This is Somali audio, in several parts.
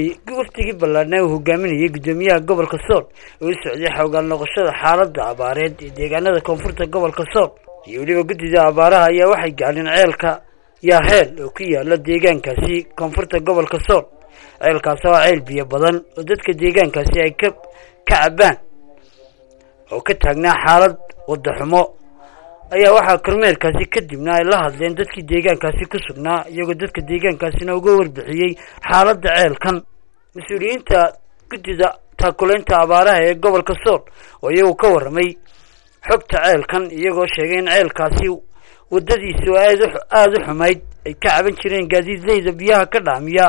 waftigii ballaadhnaa uu hogaaminayay guddoomiyaha gobolka Sool oo socday xoogaan noqoshada xaaladda abaareed ee deegaanada koonfurta gobolka Sool iyo waliba guddida abaaraha ayaa waxay gaareen ceelka Yaaheel oo ku yaala deegaankaasi koonfurta gobolka Sool. ceelkaas oo ceel biyo badan oo dadka deegaankaasi ay ka cabaan oo ka taagnaa xaalad wada xumo ayaa waxaa kormeerkaasi kadibna ay la hadleen dadkii deegaankaasi ku sugnaa iyagoo dadka deegaankaasina uga warbixiyay xaaladda ceelkan. mas-uuliyiinta guddida taakuleynta abaaraha ee gobolka Sool oo iyagu ka warramay xogta ceelkan iyagoo sheegay in ceelkaasi wadadiisu aad u xumayd ay ka caban jireen gaadiidleyda biyaha ka dhaamiya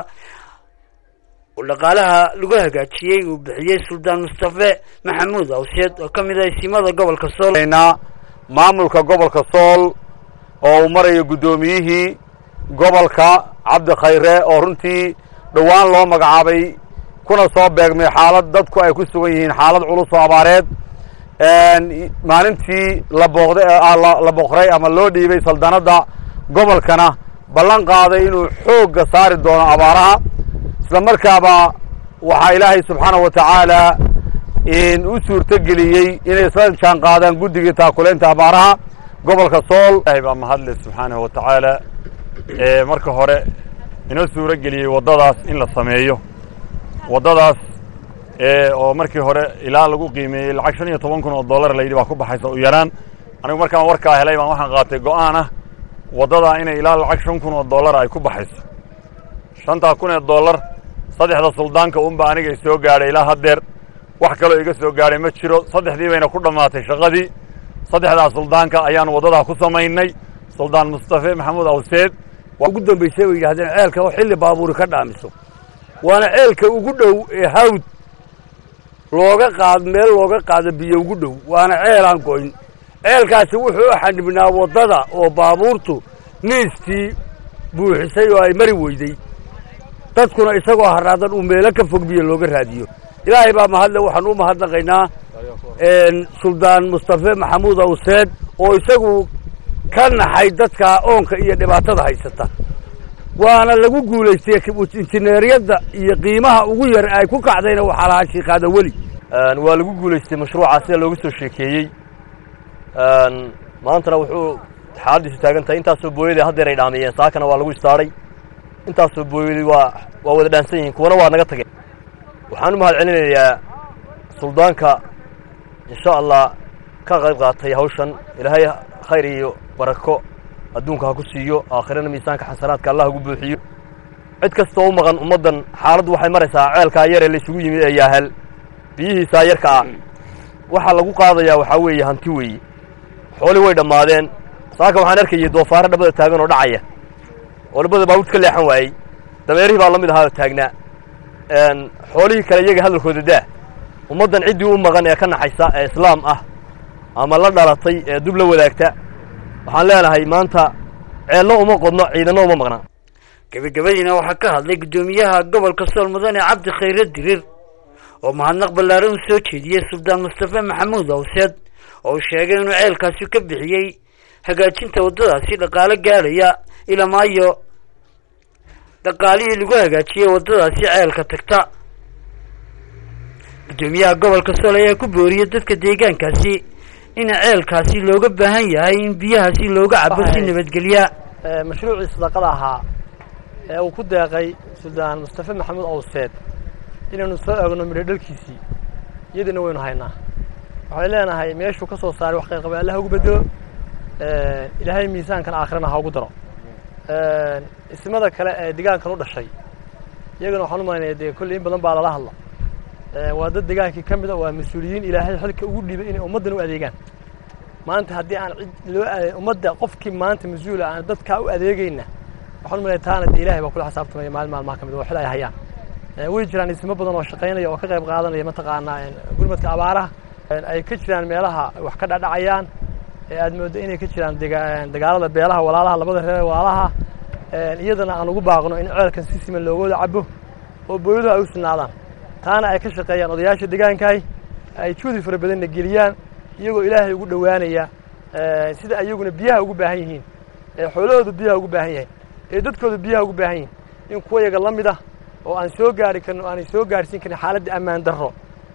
oo dhaqaalaha lagu hagaajiyay uu bixiyay Suldaan Mustafa Maxamuud Awseed oo ka mid ah simada gobolka Sool. maamulka gobolka Sool oo marayo guddoomiyihii gobolka Cabdi Khayre oo runtii dhawaan loo magacaabay kuna soo beegmay xaalad dadku ay ku sugan yihiin xaalad culus oo abaareed maalintii la boqray ama loo dhiibay saldanada gobolkana ballan qaaday inuu xoogga saari doono abaaraha isla markaaba waxa Ilaahay subxaanahu wa ta'ala u suurto geliyay inay isla jaan qaadaan guddiga taakuleynta abaaraha gobolka Sool. Ilaahay baa mahadle subxaanahu wa ta'ala marka hore inoo suuro geliyay wadadaas in la sameeyo wadadaas oo markii hore ilaa lagu qiimeeyay lacag $15,000 la yidhi baa ku baxaysa u yaraan. anigu markaan warkaa helay baan waxaan qaatay go'aan ah wadada inay ilaa lacag $5,000 ay ku baxayso. $5,000 saddexda suldaanka baa aniga soo gaaray ilaa haddeer wax kale iga soo gaaray ma jiro. saddexdii bayna ku dhamaatay shaqadii. saddexda suldaanka ayaan wadada ku sameeynay. Suldaan Mustafa Maxamuud Awseed ugu dambeysay way yiraahdeen ceelka oo xilli baabuur ka dhaamiso waana ceelka ugu dhow ee hawd meel looga qaado biyo ugu dhow waana ceel aan goyn. ceelkaasi wuxuu xanibnaa wadada oo baabuurtu niistii buuxisay oo ay mari weyday dadkuna isagoo haraadan uu meelo ka fog biyo looga raadiyo. Ilaahay baa mahadle waxaan u mahadnaqaynaa Suldaan Mustafa Maxamuud Awseed oo isagu ka naxay dadka oonka iyo dhibaatada haysata waana lagu guuleystay injineeriyada iyo qiimaha ugu yar ay ku kacdayna waxa la shaqada wali waa lagu guuleystay mashruuca sida loogu soo sheekeeyay. maantana wuxuu xaaladiisu taagan tahay intaasoo booyada haddeer ay dhaamiyeen saakana waa lagu istaaray intaasoo booyada waa wada dhaansan yihiin kuwana waa naga tageen. waxaan u mahad celinayaa suldaanka insha Allah ka qayb qaatay hawshan. ilaahay khayr iyo barako adduunka ha ku siiyo aakhirana miisaanka xasanaadka Allah ugu buuxiyo. cid kasta oo maqan ummadan xaaladu waxay maraysaa ceelka yar ee la isugu yimid ee Yaaheel biyihiisa yarka ah waxa lagu qaadayaa waxa weeye hanti weeye. xooli way dhamaadeen. saaka waxaan arkayay doofaar dhabada taagan oo dhacaya oo labada baawd ka leexan waayay. dameerihi baa la mid ahaa taagnaa. xoolihii kale iyaga hadalkooda daa ummadan cidii u maqan ee ka naxaysa ee islaam ah ama la dhalatay ee dub la wadaagta waxaan leenahay maanta ceelno uma qodno ciidano uma maqna. gabagabadiina waxaa ka hadlay guddoomiyaha gobolka Sool mudane Cabdi Khayre Dirir oo mahadnaq ballaaran u soo jeediyay Suldaan Mustafa Maxamuud Awseed oo sheegay inuu ceelkaasi ka bixiyay hagaajinta wadadaasi dhaqaale gaaraya ilaa maayo dhaqaalihii lagu hagaajiyay wadadaasi ceelka tagta. guddoomiyaha gobolka Sool ayaa ku booriyay dadka deegaankaasi in ceelkaasi looga baahan yahay in biyahaasi looga cabo si nabadgelyo. mashruucii sadaqada ahaa ee uu ku deeqay Suldaan Mustafa Maxamuud Awseed inaanu soo eegno midho dhalkiisii iyadina waynu haynaa. waxay leenahay meeshuu ka soo saaray wax qayb Allah ugu bedelo. ilaahay miisaankan aakhirana ha ugu daro. ismada kale ee deegaankan u dhashay iyagana waxaan u malaynayaa kulli in badan baa lala hadla. waa dad deegaankii ka mid ah waa mas'uuliyiin ilaahay xilka ugu dhiibay inay ummadan u adeegaan. maanta haddii aan ummadda qofkii maanta mas'uul ah dadka u adeegayna waxaan u malaynayaa taana ilaahay baa kula xisaabtamaya maalmaha ka mid oo xil ay hayaan. way jiraan isma badan oo shaqeynaya oo ka qayb qaadanaya mataqaanaa gurmadka abaaraha ay ka jiraan meelaha wax ka dhacayaan aad moodo inay ka jiraan dagaalada beelaha walaalaha labada reer walaalaha iyadana aan ugu baaqno in ceelkan si siman looga wada cabo oo booyadu ay u sinaadaan taana ay ka shaqeeyaan odayaasha deegaanka ay juhdi fara badan geliyaan iyagoo ilaahay ugu dhawaanaya sida ayaguna biyaha ugu baahan yihiin xoolahoodu biyaha ugu baahan yahay dadkoodu biyaha ugu baahan yihiin in kuwa yaga la mid ah oo aan soo gaari karno aan soo gaarsiin karin xaaladda ammaan darro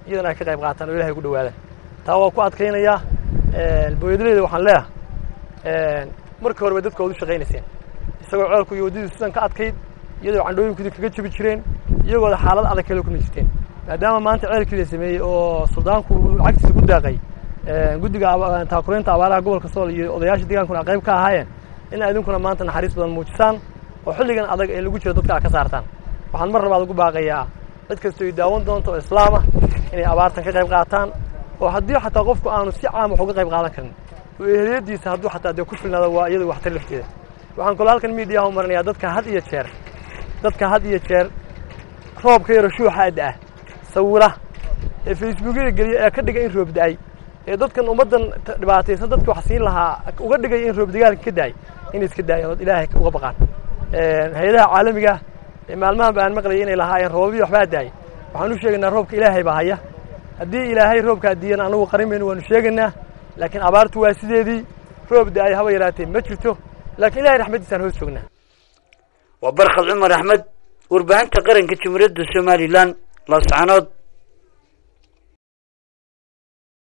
iyadana ay ka qayb qaataan oo ilaahay ku dhawaadaan taa waa ku adkaynayaa booyadleyda waxaan leeyahay markii hore dadka u shaqeynayseen isagoo ceelku iyo wadadiisu sidan ka adkayd iyadoo candhooyinkooda kaga jabi jireen iyagoo xaalad adag kale ku nijisteen maadaama maanta ceelkii la sameeyey oo suldaanku lacagtiisa ku daaqay guddiga taakuleynta abaaraha gobolka Sool iyo odayaasha deegaankuna qayb ka ahaayeen in idinkuna maanta naxariis badan muujisaan oo xilligan adag ee lagu jiro dadka ka saartaan waxaan mar labaad ugu baaqayaa dad kasta oo daawan doonto islaama inay abaartan ka qayb qaataan oo haddii xataa qofku aanu si caam wax uga qayb qaadan karin oo eheliyadiisa hadduu xataa dee ku filnaado waa iyadu wax tar lafteeda waxaan kaloo halkan miidiyaha u marinayaa dadka had iyo jeer roobka yaro shuuxa ah sawira ee facebookyada geliya ee ka dhigay in roob da'ay ee dadkan ummadan dhibaataysan dadka wax siin lahaa uga dhigay in roob dagaalka ka da'ay in iska da'ay oo ilaahay uga baqaan hay'adaha caalamiga maalmahan baan maqlay inay lahaayeen roob iyo waxba da'ay waxaan u sheegaynaa roobka ilaahay baa haya haddii ilaahay roobka diina anagu qarimayno waanu sheegaynaa laakiin abaartu waa sideedii roob da'ay haba yaraatee ma jirto laakiin ilaahay raxmadiisa hoos joognaa وبرخ عمر أحمد وربعان تقرن كتمرد السومالي لان لا سعنود